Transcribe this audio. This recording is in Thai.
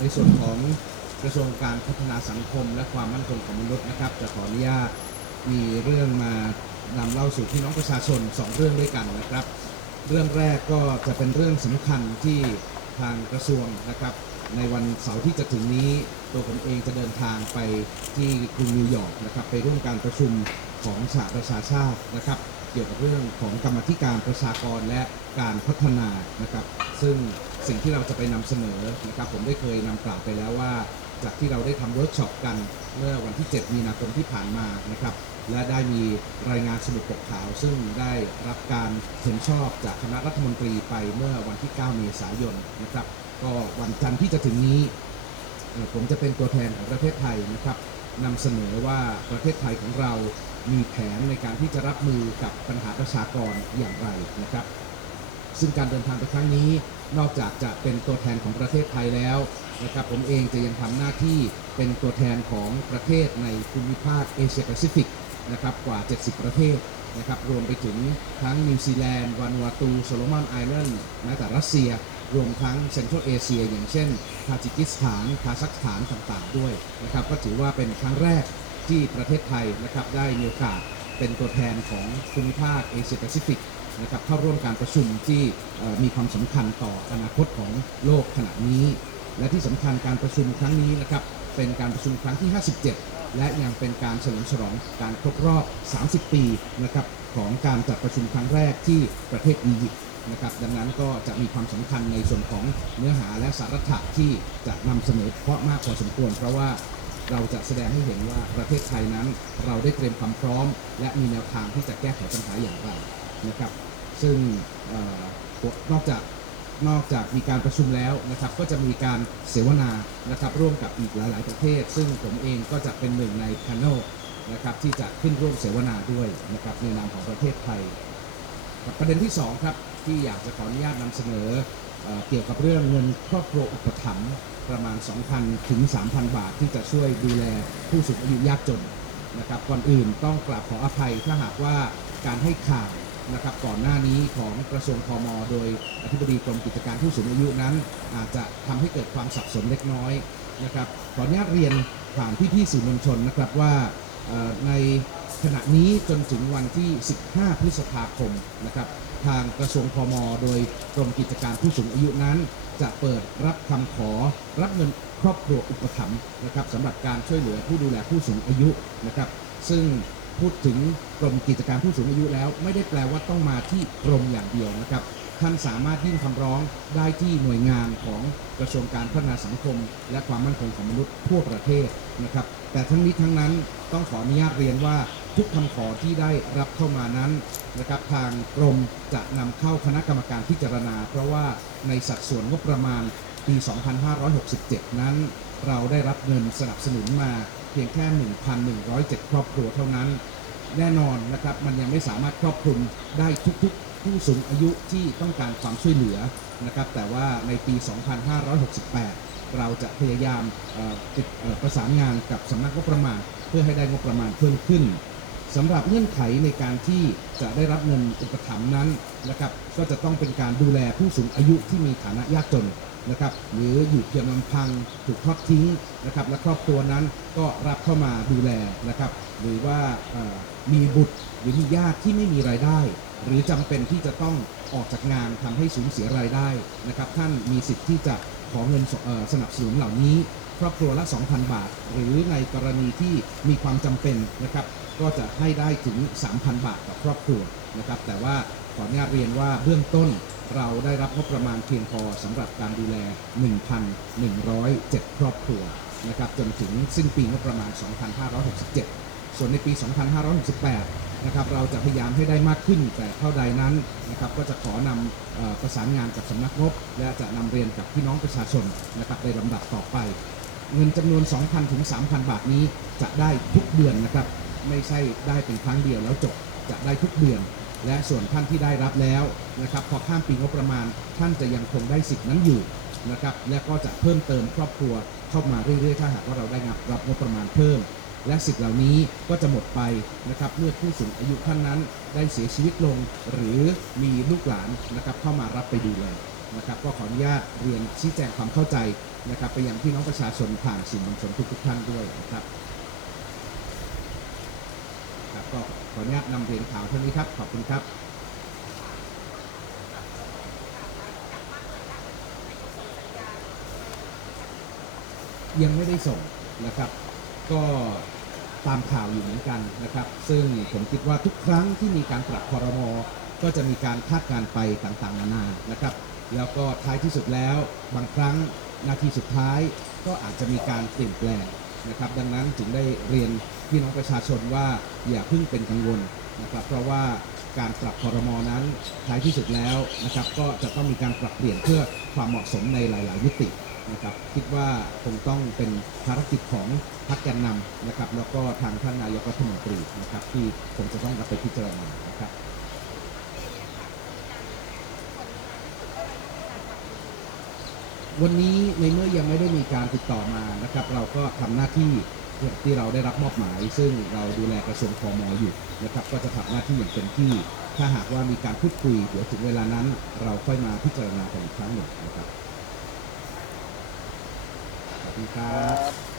ในส่วนของกระทรวงการพัฒนาสังคม และความมั่นคงของมนุษย์นะครับ จะขออนุญาตมีเรื่องมานำเล่าสู่พี่น้องประชาชนสองเรื่องด้วยกันนะครับ เรื่องแรกก็จะเป็นเรื่องสำคัญที่ทางกระทรวงนะครับ ในวันเสาร์ที่จะถึงนี้ตัวผมเองจะเดินทางไปที่กรุงนิวยอร์กนะครับ ไปร่วมการประชุมของสหประชาชาตินะครับ เกี่ยวกับเรื่องของกรรมธิการประชากรและการพัฒนานะครับ ซึ่ง สิ่งที่เราจะไปนำเสนอนะครับผมได้เคยนำกล่าวไปแล้วว่า จากที่เราได้ทำเวิร์กช็อปกันเมื่อวันที่ 7 มีนาคมที่ผ่านมานะครับและได้มีรายงานสมุดปกขาว ซึ่งได้รับการเห็นชอบจากคณะรัฐมนตรีไปเมื่อวันที่ 9 เมษายนนะครับ ก็วันจันทร์ที่จะถึงนี้ผมจะเป็นตัวแทนของประเทศไทยนะครับนำเสนอว่าประเทศไทยของเรามีแผนในการที่จะรับมือกับปัญหาประชากรอย่างไรนะครับ ซึ่งการเดินทางไปครั้งนี้ นอกจากจะเป็นตัวแทนของประเทศไทยแล้วนะครับผมเองจะยังทำหน้าที่เป็นตัวแทนของประเทศในภูมิภาคเอเชียแปซิฟิกนะครับกว่า 70 ประเทศนะครับรวมไปถึงทั้งนิวซีแลนด์วานูอาตูโซโลมอนไอแลนด์แม้แต่รัสเซีย รวมทั้งเซ็นทรัลเอเชีย อย่างเช่นทาจิกิสถานคาซัคสถานต่างๆ ด้วยนะครับก็ถือว่าเป็นครั้งแรกที่ประเทศไทยนะครับได้มีโอกาส เป็นตัวแทนของภูมิภาคเอเชียแปซิฟิกนะครับเข้าร่วมการประชุมที่มีความสำคัญต่ออนาคตของโลกขณะนี้ และที่สำคัญการประชุมครั้งนี้นะครับเป็นการประชุมครั้งที่ 57 และยังเป็นการเฉลิมฉลองการครบรอบ 30 ปีนะครับของการจัดประชุมครั้งแรกที่ประเทศอียิปต์นะครับดังนั้นก็จะมีความสำคัญในส่วนของเนื้อหาและสาระที่จะนำเสนอเพราะมากพอสมควร เพราะว่า เราจะแสดงให้เห็นว่าประเทศไทยนั้น เราได้เตรียมความพร้อม และมีแนวทางที่จะแก้ไขปัญหาอย่างไรนะครับ ซึ่งออนอกจากนอกจากมีการประชุมแล้วนะครับ ก็จะมีการเสวนานะครับร่วมกับอีกหลาย ๆ ประเทศ ซึ่งผมเองก็จะเป็นหนึ่งใน panel นะครับที่จะขึ้นร่วมเสวนาด้วยนะครับในนามของประเทศไทยประเด็นที่สองครับที่อยากจะขออนุญาตนำเสนอเออเกี่ยวกับเรื่องเงินครอบครัวอุปถัมภ์ ประมาณ 2,000 ถึง 3,000 บาท ที่จะช่วยดูแลผู้สูงอายุยากจนนะครับก่อนอื่นต้องกราบขออภัยถ้าหากว่าการให้ข่าวนะครับก่อนหน้านี้ของกระทรวงพมโดยอธิบดีกรมกิจการผู้สูงอายุนั้น อาจจะทำให้เกิดความสับสนเล็กน้อยนะครับขออนุญาตเรียนผ่านพี่ๆสื่อมวลชนนะครับว่าในขณะนี้จนถึงวันที่ 15 พฤษภาคมนะครับ ทางกระทรวงพม โดยกรมกิจการผู้สูงอายุนั้น จะเปิดรับคำขอรับเงินครอบครัวอุปถัมภ์นะครับสำหรับการช่วยเหลือผู้ดูแลผู้สูงอายุนะครับ ซึ่งพูดถึงกรมกิจการผู้สูงอายุแล้ว ไม่ได้แปลว่าต้องมาที่กรมอย่างเดียวนะครับ ท่านสามารถยื่นคำร้องได้ที่หน่วยงานของกระทรวงการพัฒนาสังคม และความมั่นคงของมนุษย์ทั่วประเทศนะครับ แต่ทั้งนี้ทั้งนั้นต้องขออนุญาตเรียนว่า ทุกคำขอที่ได้รับเข้ามานั้นนะครับทางกรมจะนำเข้าคณะกรรมการพิจารณา เพราะว่าในสัดส่วนงบประมาณปี 2567 นั้น เราได้รับเงินสนับสนุนมาเพียงแค่ 1,107 ครอบครัวเท่านั้น แน่นอนนะครับมันยังไม่สามารถครอบคลุมได้ทุกๆ ผู้สูงอายุที่ต้องการความช่วยเหลือนะครับแต่ว่าในปี 2568 เราจะพยายามเอ่อติดเอ่อประสานงานกับสำนักงบประมาณ เพื่อให้ได้งบประมาณเพิ่มขึ้น สำหรับเงื่อนไขในการที่จะได้รับเงินอุปถัมภ์นั้นนะครับก็จะต้องเป็นการดูแลผู้สูงอายุที่มีฐานะยากจนนะครับหรืออยู่เพียงลำพังถูกทอดทิ้งนะครับและครอบครัวนั้นก็รับเข้ามาดูแลนะครับหรือว่ามีบุตรหรือมีญาติที่ไม่มีรายได้ หรือจำเป็นที่จะต้องออกจากงานทำให้สูญเสียรายได้นะครับท่านมีสิทธิ์ที่จะขอเงินสสนับสนุนเหล่านี้ ครอบครัวละ 2,000 บาท หรือในกรณีที่มีความจำเป็นนะครับ ก็จะให้ได้ถึง 3,000 บาทต่อครอบครัวนะครับ แต่ว่าขออนุญาตเรียนว่าเบื้องต้นเราได้รับงบประมาณเพียงพอสำหรับการดูแล 1,107 ครอบครัวนะครับจนถึงสิ้นปีงบประมาณ 2567 ส่วนในปี 2568 นะครับเราจะพยายามให้ได้มากขึ้น แต่เท่าใดนั้นนะครับก็จะขอนำประสานงานกับสำนักงบ และจะนำเรียนกับพี่น้องประชาชนนะครับในลำดับต่อไป เงินจำนวน 2,000 ถึง 3,000 บาทนี้จะได้ทุกเดือนนะครับ ไม่ใช่ได้เป็นครั้งเดียวแล้วจบจะได้ทุกเดือน และส่วนท่านที่ได้รับแล้วนะครับพอข้ามปีงบประมาณท่านจะยังคงได้สิทธิ์นั้นอยู่นะครับและก็จะเพิ่มเติมครอบครัวเข้ามาเรื่อยๆถ้าหากว่าเราได้รับงบประมาณเพิ่ม และสิทธิ์เหล่านี้ก็จะหมดไปนะครับเมื่อผู้สูงอายุท่านนั้นได้เสียชีวิตลง หรือมีลูกหลานนะครับเข้ามารับไปดูแลนะครับก็ขออนุญาตเรียนชี้แจงความเข้าใจนะครับไปยังพี่น้องประชาชนผ่านสื่อมวลชนทุกๆท่านด้วยนะครับ ก็ขออนุญาตนำเรียนข่าวเท่านี้ครับ ขอบคุณครับยังไม่ได้ส่งนะครับ ก็ตามข่าวอยู่เหมือนกันนะครับ ซึ่งผมคิดว่าทุกครั้งที่มีการปรับคอรมอก็จะมีการคาดการไปต่างๆ นานานะครับ แล้วก็ท้ายที่สุดแล้ว บางครั้งนาทีสุดท้ายก็อาจจะมีการเปลี่ยนแปลง นะครับดังนั้นจึงได้เรียนพี่น้องประชาชนว่าอย่าเพิ่งเป็นกังวลนะครับเพราะว่าการปรับคอรมอนั้นท้ายที่สุดแล้วนะครับก็จะต้องมีการปรับเปลี่ยนเพื่อความเหมาะสมในหลาย ๆ มิตินะครับคิดว่าคงต้องเป็นภารกิจของพรรคแกนนำนะครับแล้วก็ทางท่านนายกรัฐมนตรีนะครับที่คงจะต้องรับไปพิจารณานะครับ วันนี้ในเมื่อยังไม่ได้มีการติดต่อมานะครับ เราก็ทำหน้าที่ที่เราได้รับมอบหมาย ซึ่งเราดูแลกระทรวงพมอยู่นะครับ ก็จะทำหน้าที่อย่างเต็มที่ ถ้าหากว่ามีการพูดคุยเดี๋ยวถึงเวลานั้น เราค่อยมาพิจารณากันอีกครั้งหนึ่งนะครับขอบคุณครับ